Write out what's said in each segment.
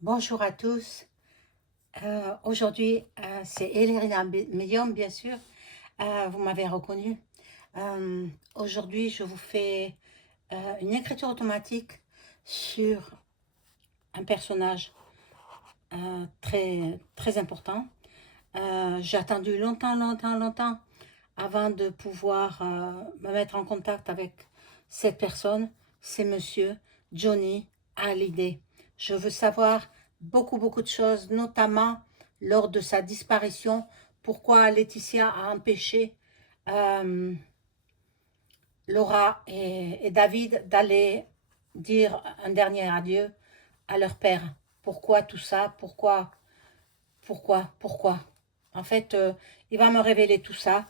Bonjour à tous. Aujourd'hui, c'est Elérina Medium, bien sûr. Vous m'avez reconnu. Aujourd'hui, je vous fais une écriture automatique sur un personnage très, très important. J'ai attendu longtemps, longtemps, longtemps avant de pouvoir me mettre en contact avec cette personne. C'est Monsieur Johnny Hallyday. Je veux savoir beaucoup, beaucoup de choses, notamment lors de sa disparition. Pourquoi Laetitia a empêché euh, Laura et David d'aller dire un dernier adieu à leur père. Pourquoi tout ça? Pourquoi? En fait, il va me révéler tout ça.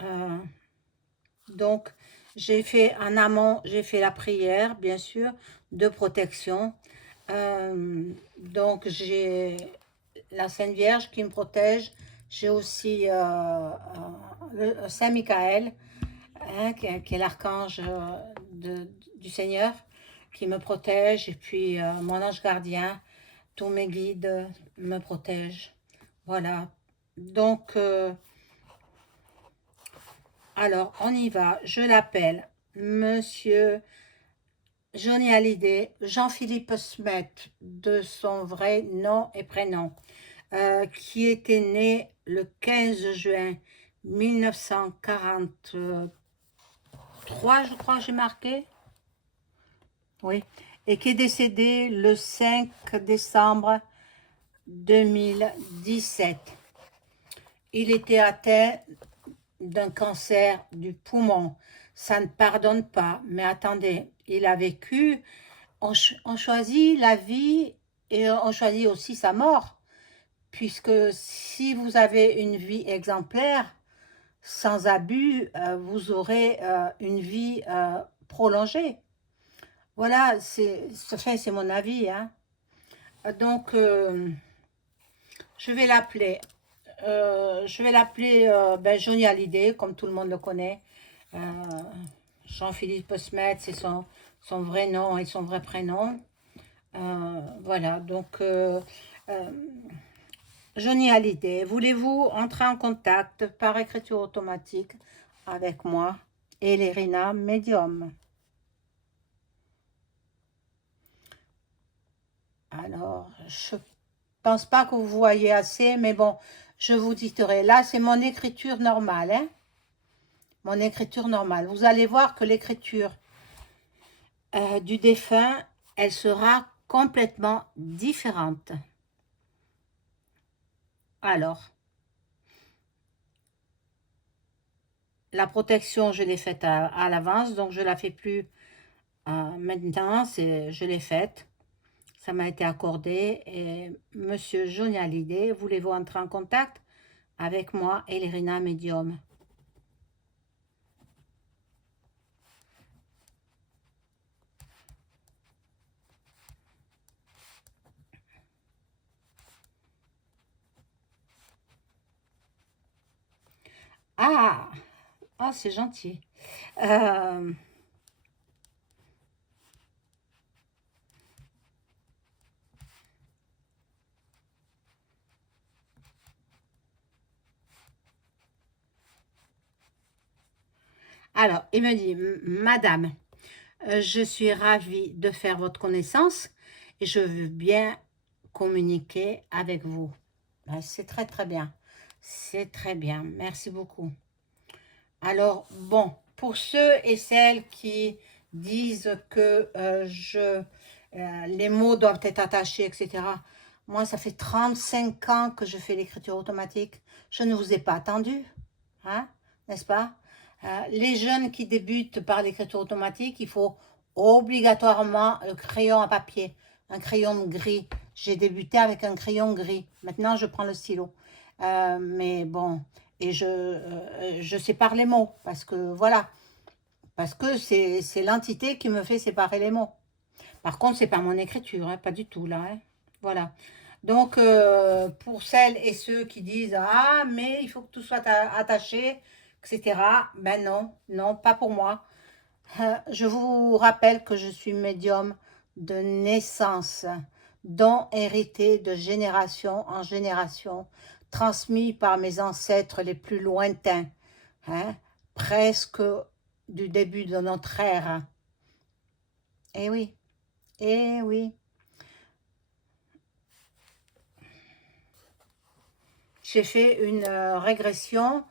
Euh, Donc, j'ai fait en amont, j'ai fait la prière, bien sûr, de protection. Donc, j'ai la Sainte Vierge qui me protège. J'ai aussi le Saint Michael, hein, qui est l'archange du Seigneur, qui me protège. Et puis, mon ange gardien, tous mes guides me protègent. Voilà. Donc, alors, on y va. Je l'appelle Monsieur Johnny Hallyday, Jean-Philippe Smet, de son vrai nom et prénom, qui était né le 15 juin 1943, je crois, j'ai marqué. Oui. Et qui est décédé le 5 décembre 2017. Il était atteint d'un cancer du poumon. Ça ne pardonne pas. Mais attendez, il a vécu. On choisit la vie et on choisit aussi sa mort. Puisque si vous avez une vie exemplaire, sans abus, vous aurez une vie prolongée. Voilà, c'est mon avis. Hein. Donc, je vais l'appeler. Ben, Johnny Hallyday, comme tout le monde le connaît. Euh, Jean-Philippe Smet, c'est son vrai nom et son vrai prénom. Voilà, donc euh, Johnny Hallyday, voulez-vous entrer en contact par écriture automatique avec moi, Elérina Medium? Alors, je pense pas que vous voyez assez, mais bon, je vous dicterai. Là, c'est mon écriture normale, hein? Mon écriture normale. Vous allez voir que l'écriture du défunt, elle sera complètement différente. Alors, la protection, je l'ai faite à l'avance, donc je ne la fais plus maintenant, je l'ai faite. Ça m'a été accordé. Et Monsieur Johnny Hallyday, voulez-vous entrer en contact avec moi, Elérina Medium? Ah, ah c'est gentil. Euh, alors, il me dit, Madame, je suis ravie de faire votre connaissance et je veux bien communiquer avec vous. Ben, c'est très très bien. C'est très bien. Merci beaucoup. Alors, bon, pour ceux et celles qui disent que les mots doivent être attachés, etc. Moi, ça fait 35 ans que je fais l'écriture automatique. Je ne vous ai pas attendu, hein, n'est-ce pas? Les jeunes qui débutent par l'écriture automatique, il faut obligatoirement un crayon à papier, un crayon gris. J'ai débuté avec un crayon gris. Maintenant, je prends le stylo. Mais bon, et je sépare les mots parce que voilà, parce que c'est l'entité qui me fait séparer les mots. Par contre, c'est pas mon écriture, hein, pas du tout là. Hein. Voilà. Donc, pour celles et ceux qui disent ah, mais il faut que tout soit attaché, etc. Ben non, non, pas pour moi. Je vous rappelle que je suis médium de naissance. don hérité de génération en génération, transmis par mes ancêtres les plus lointains, hein, presque du début de notre ère. Eh oui, eh oui. J'ai fait une régression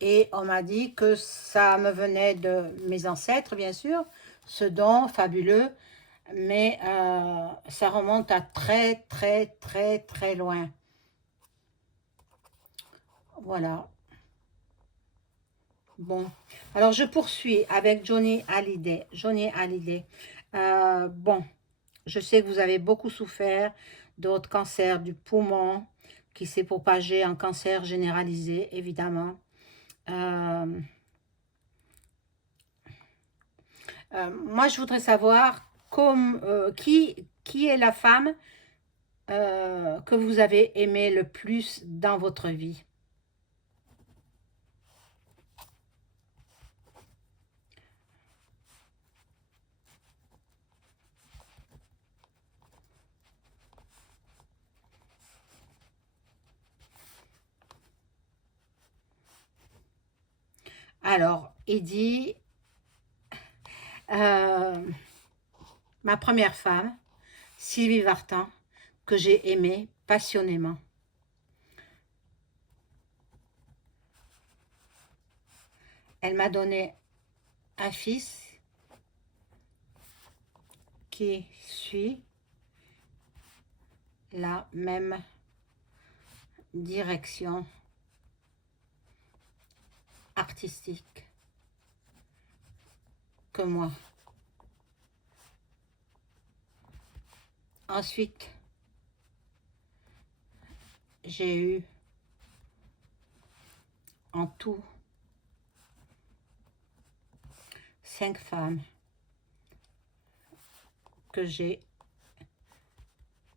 et on m'a dit que ça me venait de mes ancêtres, bien sûr, ce don fabuleux, mais ça remonte à très, très, très, très loin. Voilà. Bon, alors je poursuis avec Johnny Hallyday. Johnny Hallyday. Bon, je sais que vous avez beaucoup souffert de votre cancer du poumon qui s'est propagé en cancer généralisé, évidemment. Euh, Moi, je voudrais savoir qui est la femme que vous avez aimée le plus dans votre vie. Alors, il dit, euh, ma première femme, Sylvie Vartan, que j'ai aimée passionnément. Elle m'a donné un fils qui suit la même direction artistique que moi. Ensuite, j'ai eu en tout 5 femmes que j'ai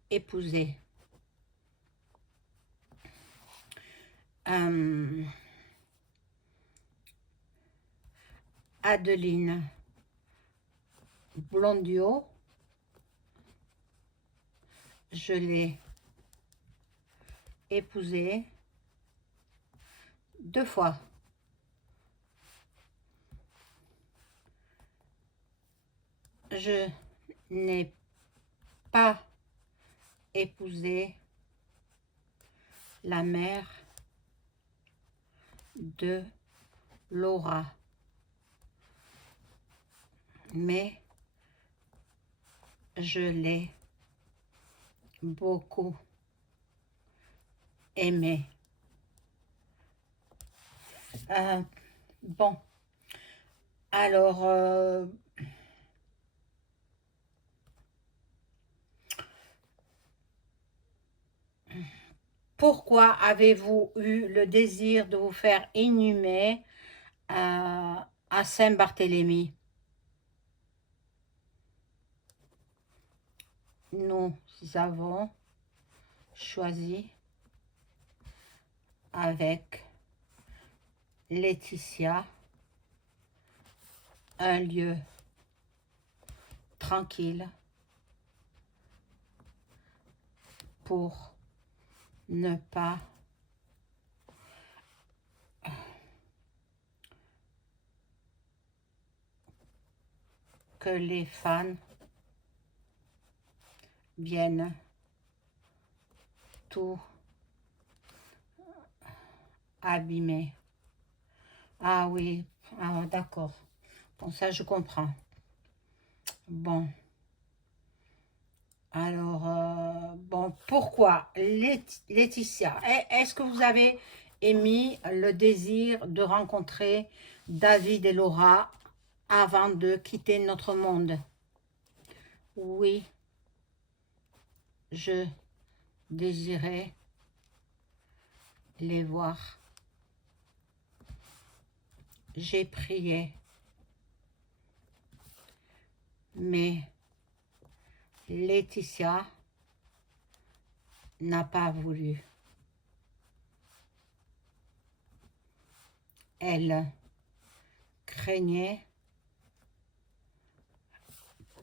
épousées. Adeline Blondiot, je l'ai épousée 2 fois. Je n'ai pas épousé la mère de Laura, mais je l'ai beaucoup aimée. Bon, alors, pourquoi avez-vous eu le désir de vous faire inhumer à Saint-Barthélemy? Nous avons choisi avec Laetitia un lieu tranquille pour ne pas que les fans viennent tout abîmer. Ah oui, ah, d'accord. Bon, ça je comprends. Bon. Alors, bon, pourquoi Laetitia, est-ce que vous avez émis le désir de rencontrer David et Laura avant de quitter notre monde? Oui, je désirais les voir. J'ai prié, mais Laetitia n'a pas voulu. Elle craignait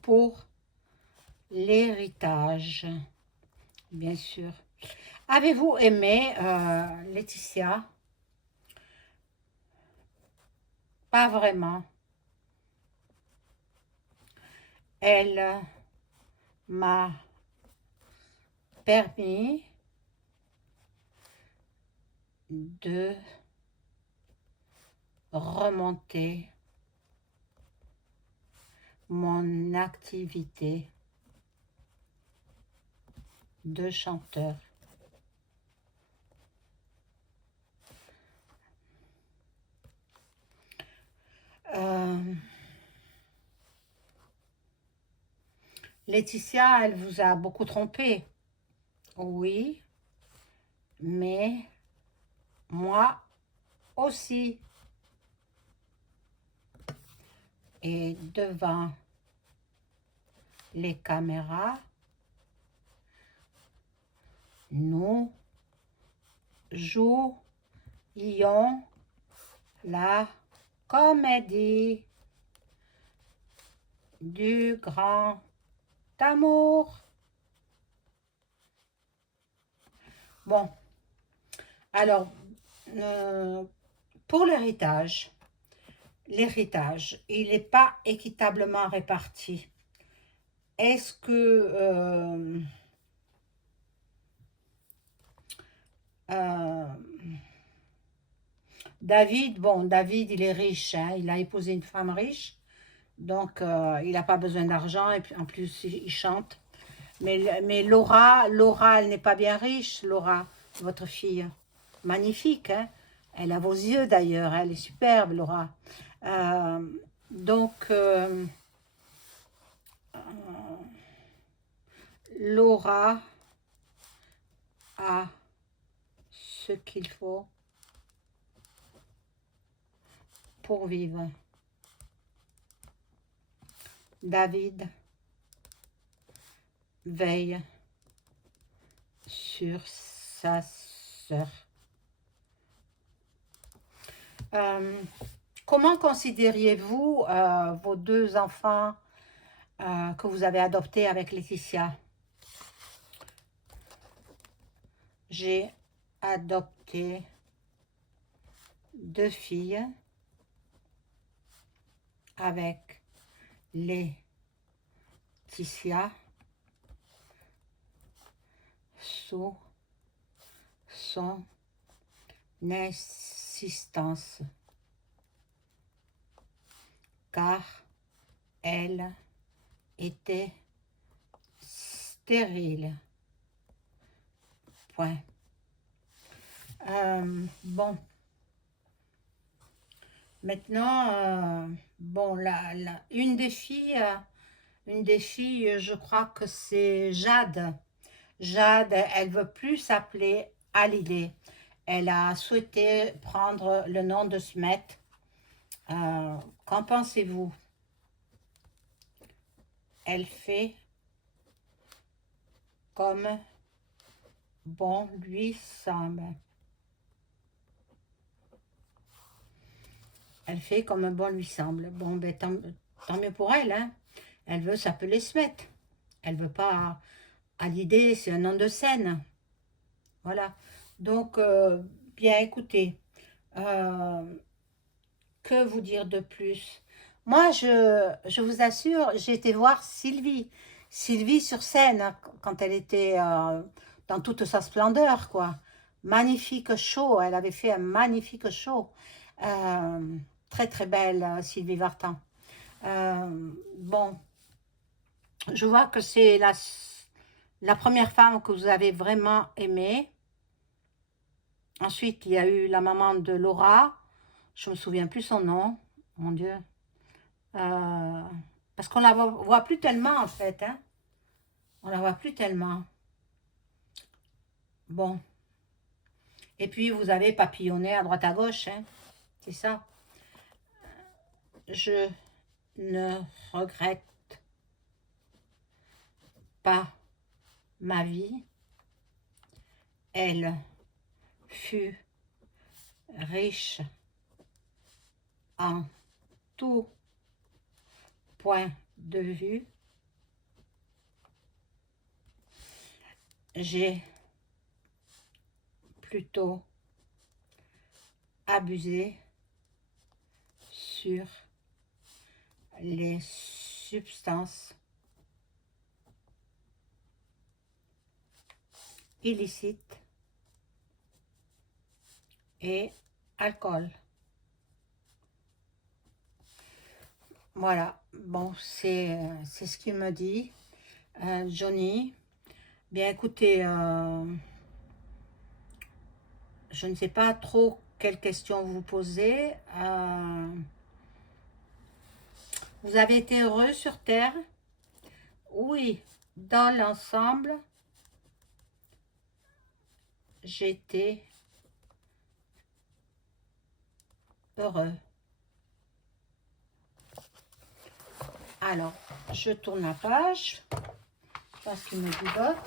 pour l'héritage. bien sûr. Avez-vous aimé Laetitia? Pas vraiment. Elle m'a permis de remonter mon activité de chanteur. Laetitia, elle vous a beaucoup trompé. Oui, mais moi aussi. Et devant les caméras, nous jouions la comédie du grand amour. Bon, alors, pour l'héritage, il n'est pas équitablement réparti. Est-ce que David, bon, David, il est riche, hein, il a épousé une femme riche, donc il n'a pas besoin d'argent, et puis en plus, il chante. Mais Laura, elle n'est pas bien riche, Laura, votre fille. Magnifique, hein? Elle a vos yeux d'ailleurs, elle est superbe, Laura. Euh, donc, Laura a ce qu'il faut pour vivre. David veille sur sa sœur. Comment considériez-vous vos deux enfants que vous avez adoptés avec Laetitia? J'ai adopté deux filles avec Laetitia sous son insistance, car elle était stérile. Point. Bon. Maintenant, bon, une des filles, je crois que c'est Jade. Jade, elle veut plus s'appeler Hallyday. Elle a souhaité prendre le nom de Smet. Qu'en pensez-vous? Elle fait comme bon lui semble. Elle fait comme bon lui semble. Bon, ben, tant mieux pour elle, hein. Elle veut s'appeler Smet. Elle veut pas... Hallyday, c'est un nom de scène. Voilà. Donc, bien, écoutez, euh, que vous dire de plus? Moi, je vous assure, j'ai été voir Sylvie. Sylvie sur scène, hein, quand elle était dans toute sa splendeur, quoi. Magnifique show. Elle avait fait un magnifique show. Euh, Très, très belle, Sylvie Vartan. Bon, je vois que c'est la première femme que vous avez vraiment aimée. Ensuite, il y a eu la maman de Laura. Je me souviens plus son nom. Mon Dieu. Euh, Parce qu'on la voit plus tellement, en fait. Hein. On la voit plus tellement. Bon. Et puis, vous avez papillonné à droite à gauche. Hein. C'est ça. Je ne regrette pas ma vie. Elle fut riche en tout point de vue. j'ai plutôt abusé sur les substances illicites et alcool. Voilà, bon, c'est ce qu'il me dit, Johnny. Bien, écoutez, je ne sais pas trop quelles questions vous posez. Vous avez été heureux sur Terre? Oui, dans l'ensemble, j'étais heureux. Alors, je tourne la page, parce qu'il me dit d'autres.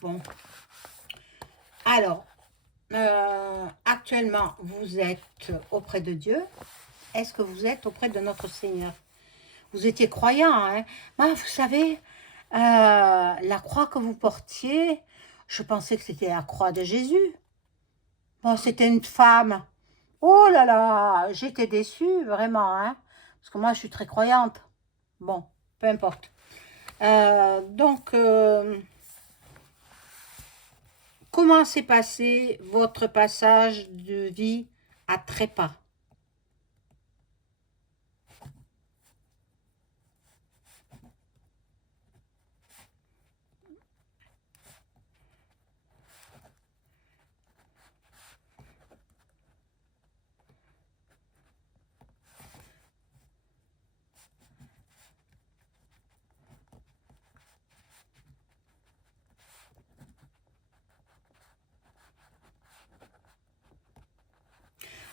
Bon. Alors, actuellement, vous êtes auprès de Dieu. Est-ce que vous êtes auprès de notre Seigneur? Vous étiez croyant, hein? Moi, vous savez, la croix que vous portiez, je pensais que c'était la croix de Jésus. Bon, c'était une femme. Oh là là, j'étais déçue, vraiment, hein? Parce que moi, je suis très croyante. Bon, peu importe. Donc, comment s'est passé votre passage de vie à trépas?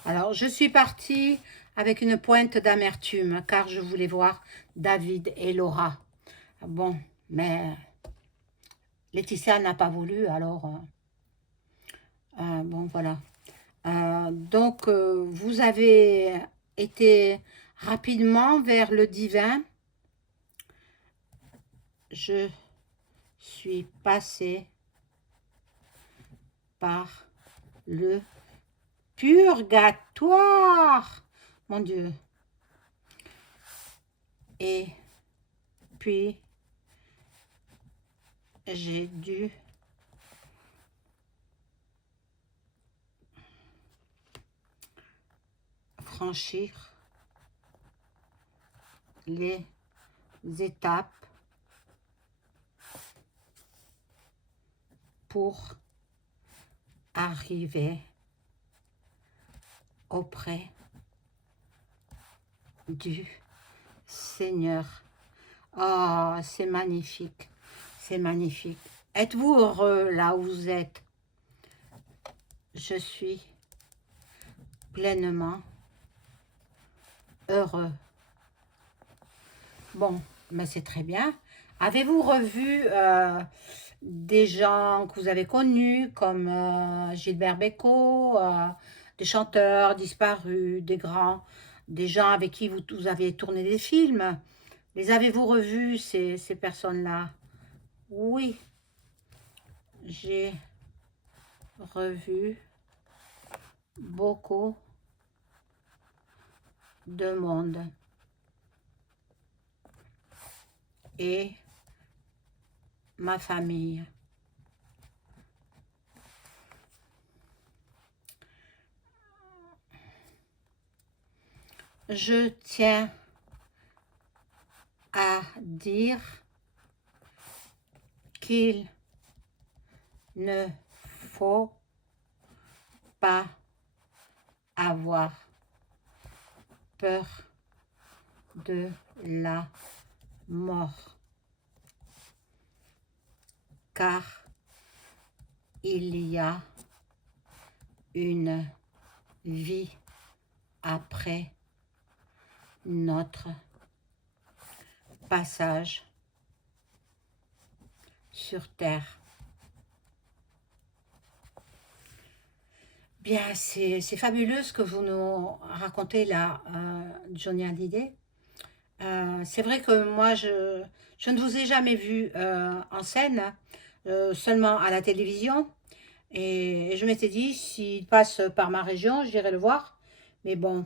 Alors, je suis partie avec une pointe d'amertume, car je voulais voir David et Laura. Bon, mais Laetitia n'a pas voulu, alors, bon, voilà. Donc, vous avez été rapidement vers le divin. Je suis passée par le purgatoire, mon Dieu. Et puis, j'ai dû franchir les étapes pour arriver auprès du Seigneur. Oh, c'est magnifique, c'est magnifique. Êtes-vous heureux là où vous êtes? Je suis pleinement heureux. Bon, mais c'est très bien. Avez-vous revu des gens que vous avez connus comme Gilbert Bécaud, des chanteurs disparus, des grands, des gens avec qui vous avez tourné des films? Les avez-vous revus, ces personnes-là? Oui, j'ai revu beaucoup de monde. Et ma famille. Je tiens à dire qu'il ne faut pas avoir peur de la mort, car il y a une vie après notre passage sur Terre. Bien, c'est fabuleux ce que vous nous racontez là, Johnny Hallyday. C'est vrai que moi, je ne vous ai jamais vu en scène, seulement à la télévision. Et je m'étais dit, s'il passe par ma région, j'irai le voir. Mais bon,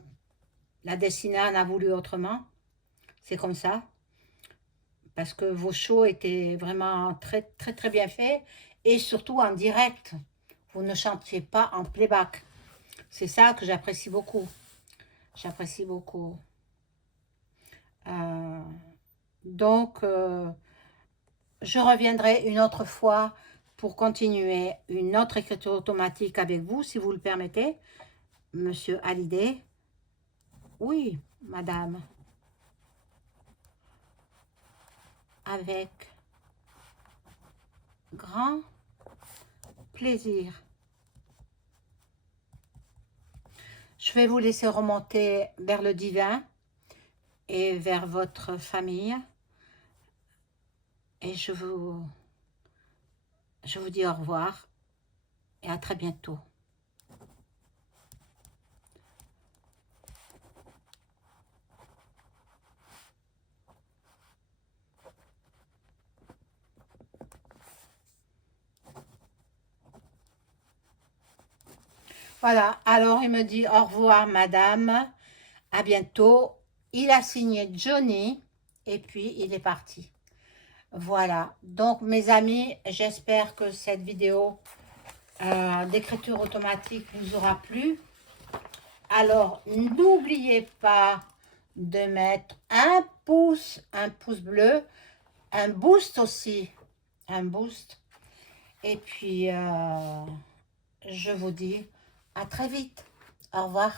la destinée en a voulu autrement. C'est comme ça. Parce que vos shows étaient vraiment très, très, très bien faits. Et surtout en direct. Vous ne chantiez pas en playback. C'est ça que j'apprécie beaucoup. J'apprécie beaucoup. Euh, donc, je reviendrai une autre fois pour continuer une autre écriture automatique avec vous, si vous le permettez, Monsieur Hallyday. Oui, madame, avec grand plaisir. Je vais vous laisser remonter vers le divin et vers votre famille. Et je vous dis au revoir et à très bientôt. Voilà, alors il me dit au revoir madame, à bientôt. Il a signé Johnny et puis il est parti. Voilà, donc mes amis, j'espère que cette vidéo d'écriture automatique vous aura plu. Alors, n'oubliez pas de mettre un pouce bleu, un boost aussi, un boost. Et puis, je vous dis à très vite. Au revoir.